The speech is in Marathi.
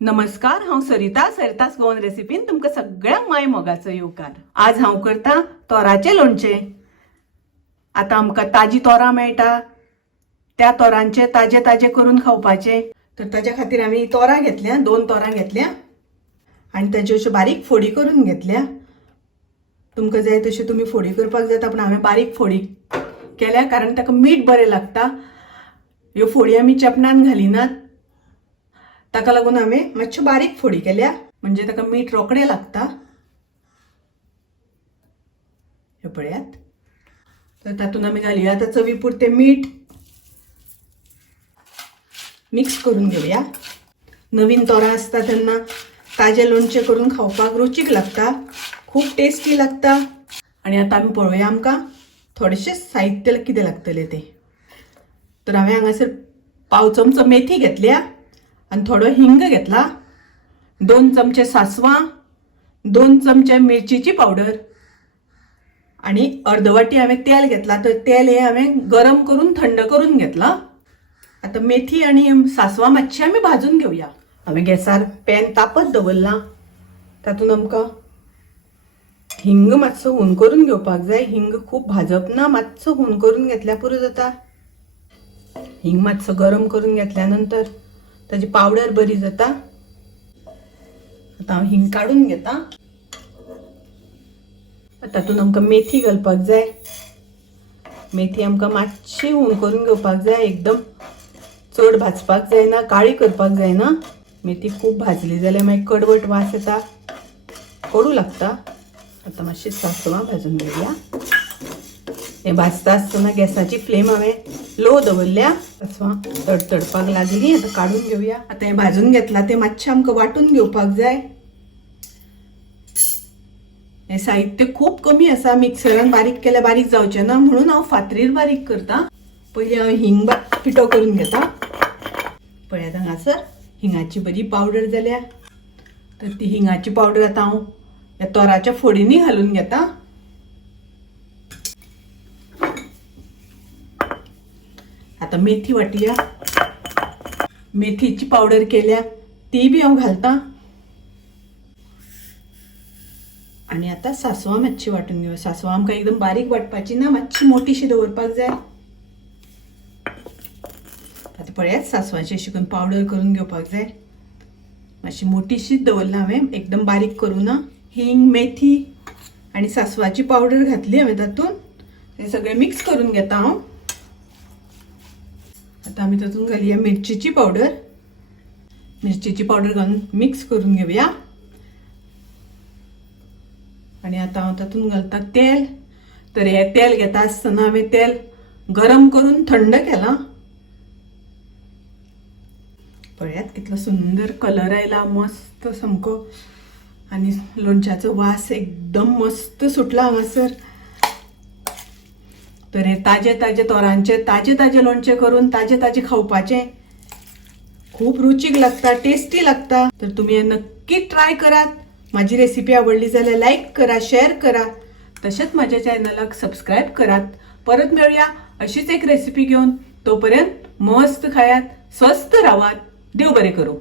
नमस्कार, हांव सरितास गोवन रेसिपीन तुमकां सगळ्यांक माय मोगाचो येवकार। आज हांव करता तोराचें लोणचें। आतां आमकां ताजी तोरां मेळटा, त्या तोरांचे ताजे ताजे करून खावपाचे। तर ताच्या खातीर आमी तोरां घेतल्या, 2 तोरां घेतल्या आनी ताच्यो अश्यो बारीक फोडी करून घेतल्या। तुमकां जाय तशें तुमी फोडी करपाक जाता, पण हांवें बारीक फोडी केल्या कारण ताका मीठ बरें लागता। ह्यो फोडी आमी चेपणान घालिनात, ताका लागून हांवें मातश्यो बारीक फोडी केल्या, म्हणजे ताका मीठ रोखडें लागता। हे पळयात। तर तातूंत आमी घालुया आतां चवी पुरतें मीठ, मिक्स करून घेवया। नवीन तोरां आसता तेन्ना ताजें लोणचें करून खावपाक रुचीक लागता, खूब टेस्टी लागता। आनी आतां आमी पळोवया आमकां थोडेशें साहित्य कितें लागतलें तें। तर हांवें हांगासर पाव चमचो मेथी घेतल्या आनी थोडो हिंग घेतला, 2 चमचे सासवां, 2 चमचे मिरचीची पावडर आनी अर्द वाटी हांवें तेल घेतला। तर तेल हे हांवें गरम करून थंड करून घेतला। आता मेथी आनी सासवां मातशी आमी भाजून घेवया। हांवें गॅसार पॅन तापत दवरला, तातूंत आमकां हिंग मातसो हून करून घेवपाक जाय। हिंग खूब भाजप ना, मातसो हून करून घेतल्या पुरो जाता। हिंग मातसो गरम करून घेतल्या नंतर ताजी पावडर बरी जाता। आता हांव हिंग काढून घेता। तातूंत आमकां मेथी घालपाक जाय। मेथी आमकां मातशी हून करून घेवपाक जाय, एकदम चड भाजपाक जायना, काळी करपाक जायना। मेथी खूब भाजली जाल्यार मागीर कडवट वास येता, कडू लागता। आता मातशी सासवां भाजून घेवया। हे भाजता आसतना गॅसाची फ्लेम हांवें लो दवरल्या। सासवां तडतडपाक लागली, आता काढून घेवया। आता हे भाजून घेतला ते मातशें आमकां वाटून घेवपाक जाय। हे साहित्य खूब कमी आसा, मिक्सरान बारीक केल्यार बारीक जावचें ना, म्हणून हांव फातरीर बारीक करता। पयलीं हांव हिंग पिठो करून घेता। पळयात हांगासर हिंगाची बरी पावडर जाल्या। तर ती हिंगाची पावडर आतां हांव ह्या तोराच्या फोडींनी घालून घेता। आता मेथी वाटुया। मेथीची पावडर केल्या ती बी हांव घालता। आनी आता सासवां मातशी वाटून घेवया। सासवां आमकां एकदम बारीक वाटपाची ना, मातशी मोठीशी दवरपाक जाय। आता पळयात सासवाची अशी करून पावडर करून घेवपाक जाय। मातशी मोठीशीच दवरला हांवें, एकदम बारीक करूना। हिंग, मेथी आनी सासवाची पावडर घातली हांवें तातूंत। हे सगळें मिक्स करून घेता हांव। आता आमी तातूंत घालुया मिरचीची पावडर। मिरचीची पावडर घालून मिक्स करून घेवया। आनी आता हांव तातूंत घालता तेल। तर हे तेल घेता आसतना हांवें तेल गरम करून थंड केलां। पळयात कितलो सुंदर कलर आयला, मस्त सामको। आनी लोणच्याचो वास एकदम मस्त सुटला हांगासर। तर हे ताजे ताजे तोरांचे ताजे ताजे लोणचें करून ताजे ताजे खावपाचें खूब रुचीक लागता, टेस्टी लागता। तर तुमी हे नक्की ट्राय करात। माझी रेसिपी आवडली जाल्यार लाईक करा, शेअर करा, तशेंच माझ्या चॅनलाक सबस्क्राईब करात। परत मेळुया अशीच एक रेसिपी घेऊन। तोपर्यंत मस्त खायात, स्वस्थ राहात, देव बरें करूं।